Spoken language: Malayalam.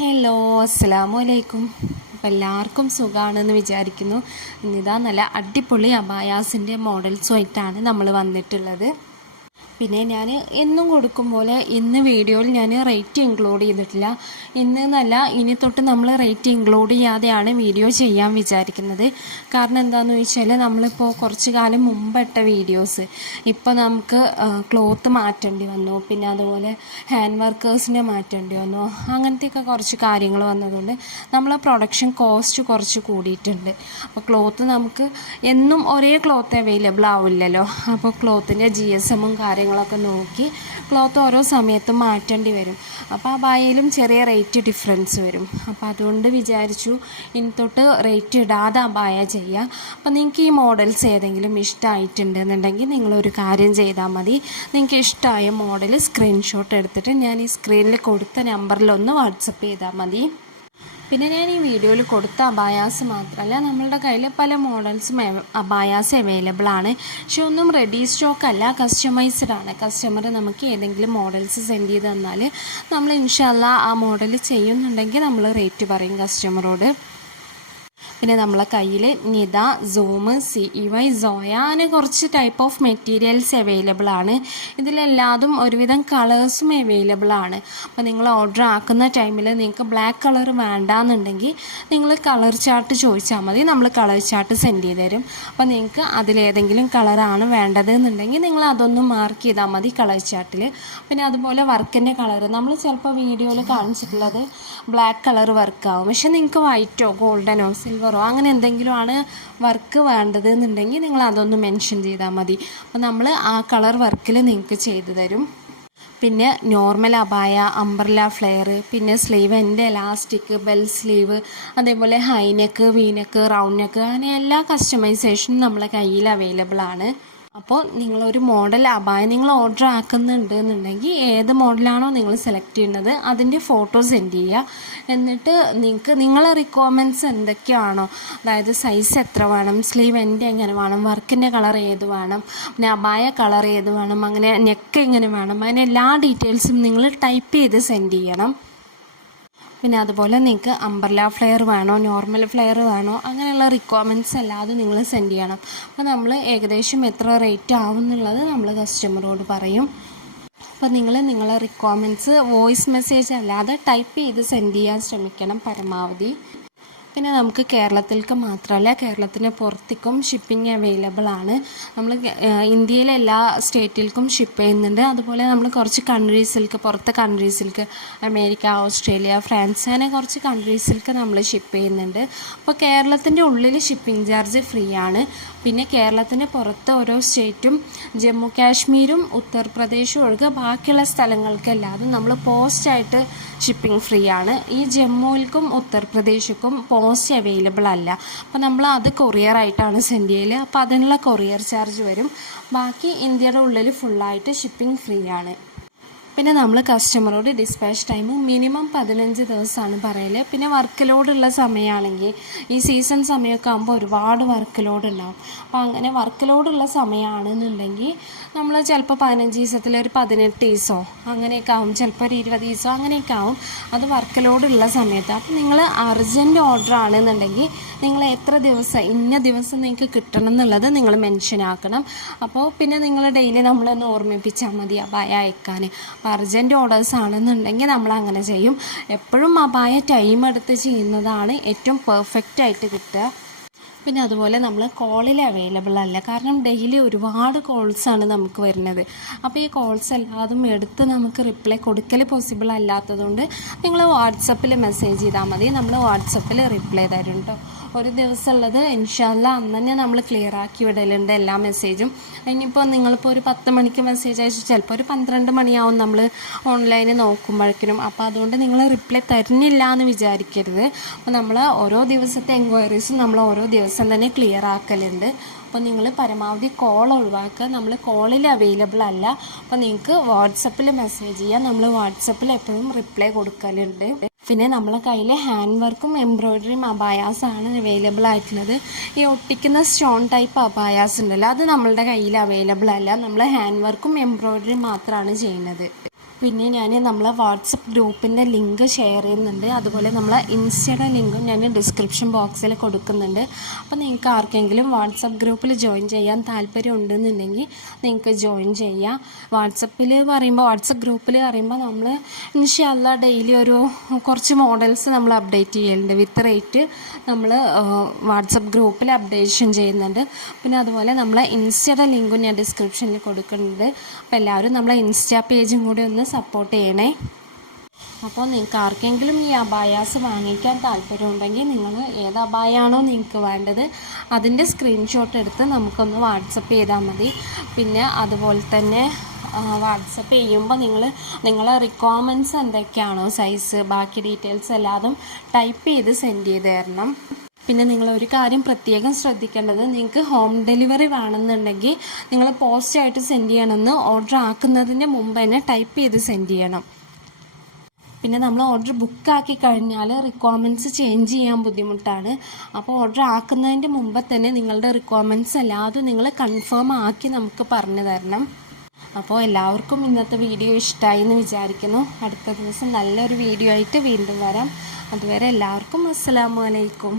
ഹലോ, അസ്സലാമു അലൈക്കും. അപ്പോൾ എല്ലാവർക്കും സുഖമാണെന്ന് വിചാരിക്കുന്നു. ഇന്നിതാ നല്ല അടിപൊളി അബായാസിൻ്റെ മോഡൽസുമായിട്ടാണ് നമ്മൾ വന്നിട്ടുള്ളത്. പിന്നെ ഞാൻ എന്നും കൊടുക്കും പോലെ ഇന്ന് വീഡിയോയിൽ ഞാൻ റേറ്റ് ഇൻക്ലൂഡ് ചെയ്തിട്ടില്ല. ഇന്നല്ല, ഇനി തൊട്ട് നമ്മൾ റേറ്റ് ഇൻക്ലൂഡ് ചെയ്യാതെയാണ് വീഡിയോ ചെയ്യാൻ വിചാരിക്കുന്നത്. കാരണം എന്താണെന്ന് ചോദിച്ചാൽ നമ്മളിപ്പോൾ കുറച്ച് കാലം മുമ്പിട്ട വീഡിയോസ് ഇപ്പോൾ നമുക്ക് ക്ലോത്ത് മാറ്റേണ്ടി വന്നു, പിന്നെ അതുപോലെ ഹാൻഡ് വർക്കേഴ്സിനെ മാറ്റേണ്ടി വന്നു, അങ്ങനത്തെയൊക്കെ കുറച്ച് കാര്യങ്ങൾ വന്നതുകൊണ്ട് നമ്മളെ പ്രൊഡക്ഷൻ കോസ്റ്റ് കുറച്ച് കൂടിയിട്ടുണ്ട്. അപ്പോൾ ക്ലോത്ത് നമുക്ക് എന്നും ഒരേ ക്ലോത്ത് അവൈലബിൾ ആവില്ലല്ലോ. അപ്പോൾ ക്ലോത്തിൻ്റെ GSM കാര്യങ്ങളൊക്കെ നോക്കി ക്ലോത്ത് ഓരോ സമയത്തും മാറ്റേണ്ടി വരും. അപ്പോൾ ആ ബായയിലും ചെറിയ റേറ്റ് ഡിഫറൻസ് വരും. അപ്പോൾ അതുകൊണ്ട് വിചാരിച്ചു ഇനി തൊട്ട് റേറ്റ് ഇടാതെ ആ ബായ ചെയ്യാം. അപ്പോൾ നിങ്ങൾക്ക് ഈ മോഡൽസ് ഏതെങ്കിലും ഇഷ്ടമായിട്ടുണ്ടെന്നുണ്ടെങ്കിൽ നിങ്ങളൊരു കാര്യം ചെയ്താൽ മതി. നിങ്ങൾക്ക് ഇഷ്ടമായ മോഡൽ സ്ക്രീൻഷോട്ട് എടുത്തിട്ട് ഞാൻ ഈ സ്ക്രീനിൽ കൊടുത്ത നമ്പറിലൊന്ന് വാട്സപ്പ് ചെയ്താൽ മതി. പിന്നെ ഞാൻ ഈ വീഡിയോയിൽ കൊടുത്ത അബായാസ് മാത്രമല്ല, നമ്മളുടെ കയ്യിൽ പല മോഡൽസും അബായാസ് അവൈലബിൾ ആണ്. പക്ഷെ ഒന്നും റെഡി സ്റ്റോക്ക് അല്ല, കസ്റ്റമൈസ്ഡ് ആണ്. കസ്റ്റമർ നമുക്ക് ഏതെങ്കിലും മോഡൽസ് സെൻഡ് ചെയ്ത് തന്നാൽ നമ്മൾ ഇൻഷാല്ലാ ആ മോഡൽ ചെയ്യുന്നുണ്ടെങ്കിൽ നമ്മൾ റേറ്റ് പറയും കസ്റ്റമറോട്. പിന്നെ നമ്മളെ കയ്യിൽ നിത, സൂം, CEY, സോയ അങ്ങനെ കുറച്ച് ടൈപ്പ് ഓഫ് മെറ്റീരിയൽസ് അവൈലബിൾ ആണ്. ഇതിലെല്ലാതും ഒരുവിധം കളേഴ്സും അവൈലബിൾ ആണ്. അപ്പോൾ നിങ്ങൾ ഓർഡർ ആക്കുന്ന ടൈമിൽ നിങ്ങൾക്ക് ബ്ലാക്ക് കളർ വേണ്ടാന്നുണ്ടെങ്കിൽ നിങ്ങൾ കളർ ചാർട്ട് ചോദിച്ചാൽ മതി, നമ്മൾ കളർ ചാർട്ട് സെൻഡ് ചെയ്ത് തരും. അപ്പോൾ നിങ്ങൾക്ക് അതിലേതെങ്കിലും കളറാണ് വേണ്ടത് എന്നുണ്ടെങ്കിൽ നിങ്ങൾ അതൊന്ന് മാർക്ക് ചെയ്താൽ മതി കളർ ചാർട്ടിൽ. പിന്നെ അതുപോലെ വർക്കിൻ്റെ കളർ നമ്മൾ ചിലപ്പോൾ വീഡിയോയിൽ കാണിച്ചിട്ടുള്ളത് ബ്ലാക്ക് കളർ വർക്കാവും, പക്ഷെ നിങ്ങൾക്ക് വൈറ്റോ ഗോൾഡനോ സിൽവറോ അങ്ങനെ എന്തെങ്കിലും ആണ് വർക്ക് വേണ്ടത് എന്നുണ്ടെങ്കിൽ നിങ്ങൾ അതൊന്ന് മെൻഷൻ ചെയ്താൽ മതി. അപ്പോൾ നമ്മൾ ആ കളർ വർക്കിൽ നിങ്ങൾക്ക് ചെയ്തു തരും. പിന്നെ നോർമൽ അബായ, അംബ്രല ഫ്ലെയർ, പിന്നെ സ്ലീവ് എൻ്റെ എലാസ്റ്റിക്, ബെൽ സ്ലീവ്, അതേപോലെ ഹൈനെക്ക്, വീനെക്ക്, റൗണ്ട് നെക്ക്, അങ്ങനെ എല്ലാ കസ്റ്റമൈസേഷനും നമ്മളെ കയ്യിൽ അവൈലബിൾ ആണ്. അപ്പോൾ നിങ്ങളൊരു മോഡൽ അബായ നിങ്ങൾ ഓർഡർ ആക്കുന്നുണ്ട് എന്നുണ്ടെങ്കിൽ ഏത് മോഡലാണോ നിങ്ങൾ സെലക്ട് ചെയ്യുന്നത് അതിൻ്റെ ഫോട്ടോ സെൻഡ് ചെയ്യുക. എന്നിട്ട് നിങ്ങൾക്ക് നിങ്ങളെ റിക്വയർമെൻറ്റ്സ് എന്തൊക്കെയാണോ, അതായത് സൈസ് എത്ര വേണം, സ്ലീവ് എൻ്റെ എങ്ങനെ വേണം, വർക്കിൻ്റെ കളർ ഏത് വേണം, പിന്നെ അബായ കളർ ഏത് വേണം, അങ്ങനെ നെക്ക് എങ്ങനെ വേണം, അങ്ങനെ എല്ലാ ഡീറ്റെയിൽസും നിങ്ങൾ ടൈപ്പ് ചെയ്ത് സെൻഡ് ചെയ്യണം. പിന്നെ അതുപോലെ നിങ്ങൾക്ക് അംബ്രല ഫ്ലെയർ വേണോ, നോർമൽ ഫ്ലെയർ വേണോ, അങ്ങനെയുള്ള റിക്വയർമെൻറ്റ്സ് അല്ലാതെ നിങ്ങൾ സെൻഡ് ചെയ്യണം. അപ്പോൾ നമ്മൾ ഏകദേശം എത്ര റേറ്റ് ആവും എന്നുള്ളത് നമ്മൾ കസ്റ്റമറോട് പറയും. അപ്പോൾ നിങ്ങളെ റിക്വയർമെൻറ്റ്സ് വോയിസ് മെസ്സേജ് അല്ലാതെ ടൈപ്പ് ചെയ്ത് സെൻഡ് ചെയ്യാൻ ശ്രമിക്കണം പരമാവധി. പിന്നെ നമുക്ക് കേരളത്തിലേക്ക് മാത്രമല്ല, കേരളത്തിന് പുറത്തേക്കും ഷിപ്പിംഗ് അവൈലബിൾ ആണ്. നമ്മൾ ഇന്ത്യയിലെ എല്ലാ സ്റ്റേറ്റിലേക്കും ഷിപ്പ് ചെയ്യുന്നുണ്ട്. അതുപോലെ നമ്മൾ കുറച്ച് കൺട്രീസിലേക്ക്, പുറത്തെ കൺട്രീസിലേക്ക്, അമേരിക്ക, ഓസ്ട്രേലിയ, ഫ്രാൻസ്, അങ്ങനെ കുറച്ച് കൺട്രീസിലേക്ക് നമ്മൾ ഷിപ്പ് ചെയ്യുന്നുണ്ട്. അപ്പോൾ കേരളത്തിൻ്റെ ഉള്ളിൽ ഷിപ്പിംഗ് ചാർജ് ഫ്രീ ആണ്. പിന്നെ കേരളത്തിന് പുറത്ത് ഓരോ സ്റ്റേറ്റും, ജമ്മു കാശ്മീരും ഉത്തർപ്രദേശും ഒഴികെ ബാക്കിയുള്ള സ്ഥലങ്ങൾക്കെല്ലാതും നമ്മൾ പോസ്റ്റായിട്ട് ഷിപ്പിംഗ് ഫ്രീ ആണ്. ഈ ജമ്മുവിൽക്കും ഉത്തർപ്രദേശിനും പോസ്റ്റ് അവൈലബിൾ അല്ല. അപ്പോൾ നമ്മൾ അത് കൊറിയറായിട്ടാണ് സെൻഡ് ചെയ്യൽ. അപ്പോൾ അതിനുള്ള കൊറിയർ ചാർജ് വരും. ബാക്കി ഇന്ത്യയുടെ ഉള്ളിൽ ഫുള്ളായിട്ട് ഷിപ്പിംഗ് ഫ്രീ ആണ്. പിന്നെ നമ്മൾ കസ്റ്റമറോട് ഡിസ്പാച്ച് ടൈം മിനിമം 15 ദിവസമാണ് പറയൽ. പിന്നെ വർക്ക് ലോഡുള്ള സമയമാണെങ്കിൽ ഈ സീസൺ സമയമൊക്കെ ആകുമ്പോൾ ഒരുപാട് വർക്ക് ലോഡ് ഉണ്ടാകും. അപ്പോൾ അങ്ങനെ വർക്ക് ലോഡുള്ള സമയമാണെന്നുണ്ടെങ്കിൽ നമ്മൾ ചിലപ്പോൾ 15 ദിവസത്തിൽ ഒരു 18 ദിവസമോ അങ്ങനെയൊക്കെ ആവും, ചിലപ്പോൾ ഒരു 20 ദിവസമോ അങ്ങനെയൊക്കെ ആവും. അത് വർക്ക് ലോഡുള്ള സമയത്ത്. അപ്പോൾ നിങ്ങൾ അർജൻറ്റ് ഓർഡർ ആണെന്നുണ്ടെങ്കിൽ നിങ്ങൾ എത്ര ദിവസം, ഇന്ന ദിവസം നിങ്ങൾക്ക് കിട്ടണം എന്നുള്ളത് നിങ്ങൾ മെൻഷൻ ആക്കണം. അപ്പോൾ പിന്നെ നിങ്ങൾ ഡെയിലി നമ്മളൊന്ന് ഓർമ്മിപ്പിച്ചാൽ മതി അബായ അയക്കാൻ. അപ്പോൾ അർജൻറ്റ് ഓർഡേഴ്സ് ആണെന്നുണ്ടെങ്കിൽ നമ്മൾ അങ്ങനെ ചെയ്യും. എപ്പോഴും അബായ ടൈം എടുത്ത് ചെയ്യുന്നതാണ് ഏറ്റവും പെർഫെക്റ്റ് ആയിട്ട് കിട്ടുക. പിന്നെ അതുപോലെ നമ്മൾ കോളിൽ അവൈലബിൾ അല്ല, കാരണം ഡെയിലി ഒരുപാട് കോൾസാണ് നമുക്ക് വരുന്നത്. അപ്പോൾ ഈ കോൾസ് എല്ലാതും എടുത്ത് നമുക്ക് റിപ്ലൈ കൊടുക്കൽ പോസിബിൾ അല്ലാത്തതുകൊണ്ട് നിങ്ങൾ വാട്സപ്പിൽ മെസ്സേജ് ചെയ്താൽ മതി, നമ്മൾ വാട്സപ്പിൽ റിപ്ലൈ തരും കേട്ടോ. ഒരു ദിവസം ഉള്ളത് ഇൻഷാല്ലാ അന്ന് തന്നെ നമ്മൾ ക്ലിയർ ആക്കി വിടലുണ്ട് എല്ലാ മെസ്സേജും. ഇനിയിപ്പോൾ നിങ്ങളിപ്പോൾ ഒരു 10 മണിക്ക് മെസ്സേജ് അയച്ചു, ചിലപ്പോൾ ഒരു 12 മണിയാവും നമ്മൾ ഓൺലൈനിൽ നോക്കുമ്പോഴേക്കും. അപ്പോൾ അതുകൊണ്ട് നിങ്ങൾ റിപ്ലൈ തരുന്നില്ല എന്ന് വിചാരിക്കരുത്. അപ്പോൾ നമ്മൾ ഓരോ ദിവസത്തെ എൻക്വയറീസും നമ്മൾ ഓരോ ദിവസം തന്നെ ക്ലിയർ ആക്കലുണ്ട്. അപ്പോൾ നിങ്ങൾ പരമാവധി കോൾ ഒഴിവാക്കുക, നമ്മൾ കോളിൽ അവൈലബിൾ അല്ല. അപ്പോൾ നിങ്ങൾക്ക് വാട്സപ്പിൽ മെസ്സേജ് ചെയ്യാം, നമ്മൾ വാട്സപ്പിൽ എപ്പോഴും റിപ്ലൈ കൊടുക്കലുണ്ട്. പിന്നെ നമ്മളെ കയ്യിൽ ഹാൻഡ് വർക്കും എംബ്രോയ്ഡറിയും അബായാസാണ് അവൈലബിൾ ആയിട്ടുള്ളത്. ഈ ഒട്ടിക്കുന്ന സ്റ്റോൺ ടൈപ്പ് അബായാസ് ഉണ്ടല്ലോ, അത് നമ്മളുടെ കയ്യിൽ അവൈലബിൾ അല്ല. നമ്മൾ ഹാൻഡ് വർക്കും എംബ്രോയ്ഡറിയും മാത്രമാണ് ചെയ്യുന്നത്. പിന്നെ ഞാൻ നമ്മളെ വാട്സപ്പ് ഗ്രൂപ്പിൻ്റെ ലിങ്ക് ഷെയർ ചെയ്യുന്നുണ്ട്. അതുപോലെ നമ്മളെ ഇൻസ്റ്റയുടെ ലിങ്കും ഞാൻ ഡിസ്ക്രിപ്ഷൻ ബോക്സിൽ കൊടുക്കുന്നുണ്ട്. അപ്പോൾ നിങ്ങൾക്ക് ആർക്കെങ്കിലും വാട്സപ്പ് ഗ്രൂപ്പിൽ ജോയിൻ ചെയ്യാൻ താല്പര്യം ഉണ്ടെന്നുണ്ടെങ്കിൽ നിങ്ങൾക്ക് ജോയിൻ ചെയ്യാം. വാട്സപ്പ് ഗ്രൂപ്പിൽ പറയുമ്പോൾ നമ്മൾ ഇൻഷാ അല്ലാഹ് ഡെയിലി ഒരു കുറച്ച് മോഡൽസ് നമ്മൾ അപ്ഡേറ്റ് ചെയ്യലുണ്ട്. വിത്ത് റേറ്റ് നമ്മൾ വാട്സപ്പ് ഗ്രൂപ്പിൽ അപ്ഡേഷൻ ചെയ്യുന്നുണ്ട്. പിന്നെ അതുപോലെ നമ്മളെ ഇൻസ്റ്റയുടെ ലിങ്കും ഞാൻ ഡിസ്ക്രിപ്ഷനിൽ കൊടുക്കുന്നുണ്ട്. അപ്പോൾ എല്ലാവരും നമ്മളെ ഇൻസ്റ്റാ പേജും കൂടി ഒന്ന് സപ്പോർട്ട് ചെയ്യണേ. അപ്പോൾ നിങ്ങൾക്ക് ആർക്കെങ്കിലും ഈ അബായാസ് വാങ്ങിക്കാൻ താല്പര്യമുണ്ടെങ്കിൽ നിങ്ങൾ ഏത് അബായാണോ നിങ്ങൾക്ക് വേണ്ടത് അതിൻ്റെ സ്ക്രീൻഷോട്ട് എടുത്ത് നമുക്കൊന്ന് വാട്സപ്പ് ചെയ്താൽ മതി. പിന്നെ അതുപോലെ തന്നെ വാട്സപ്പ് ചെയ്യുമ്പോൾ നിങ്ങളെ റിക്വയർമെൻറ്റ്സ് എന്തൊക്കെയാണോ സൈസ് ബാക്കി ഡീറ്റെയിൽസ് എല്ലാതും ടൈപ്പ് ചെയ്ത് സെൻഡ് ചെയ്ത് തരണം. പിന്നെ നിങ്ങളൊരു കാര്യം പ്രത്യേകം ശ്രദ്ധിക്കേണ്ടത്, നിങ്ങൾക്ക് ഹോം ഡെലിവറി വേണമെന്നുണ്ടെങ്കിൽ നിങ്ങൾ പോസ്റ്റായിട്ട് സെൻഡ് ചെയ്യണമെന്ന് ഓർഡർ ആക്കുന്നതിൻ്റെ മുമ്പ് തന്നെ ടൈപ്പ് ചെയ്ത് സെൻഡ് ചെയ്യണം. പിന്നെ നമ്മൾ ഓർഡർ ബുക്കാക്കി കഴിഞ്ഞാൽ റിക്വയർമെൻറ്റ്സ് ചേഞ്ച് ചെയ്യാൻ ബുദ്ധിമുട്ടാണ്. അപ്പോൾ ഓർഡർ ആക്കുന്നതിൻ്റെ മുമ്പ് തന്നെ നിങ്ങളുടെ റിക്വയർമെൻറ്റ്സ് എല്ലാതും നിങ്ങൾ കൺഫേം ആക്കി നമുക്ക് പറഞ്ഞു തരണം. അപ്പോൾ എല്ലാവർക്കും ഇന്നത്തെ വീഡിയോ ഇഷ്ടമായി എന്ന് വിചാരിക്കുന്നു. അടുത്ത ദിവസം നല്ലൊരു വീഡിയോ ആയിട്ട് വീണ്ടും വരാം. അതുവരെ എല്ലാവർക്കും അസ്സലാമു അലൈക്കും.